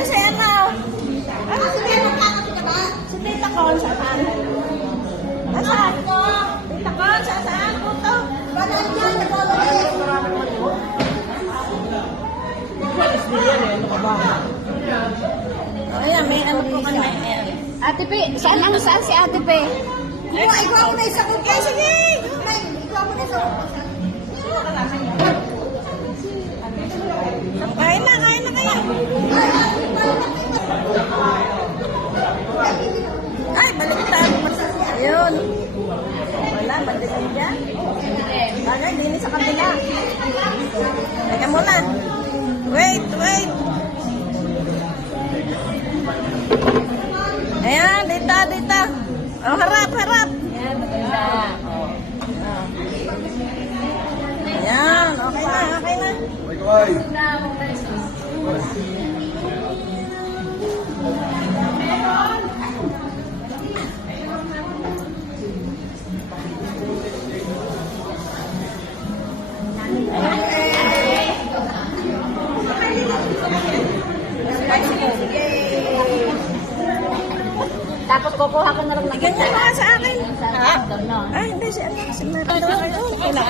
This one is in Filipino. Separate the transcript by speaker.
Speaker 1: Ayan si ano. Ano si Tita? Si Tita Con, saan? Nasaan? Tita Con, saan? Puto. Ayan, may ano po kami. Ayan.
Speaker 2: Ate Pe, saan ang saan si Ate Pe?
Speaker 1: Ikaw, mo na isa ko. Sige. Ikaw mo na isa ko. Dyan. Bagay, din sa kabila. Teka muna. Wait, wait. Ayan, dito, dito. Oh, harap, harap. Ayan, okay na, okay na.
Speaker 2: Tapos kukuha ka na lang ng
Speaker 1: Ganyan nga sa akin.
Speaker 2: No?
Speaker 1: Ay, hindi, si ano, si Marito. Wala.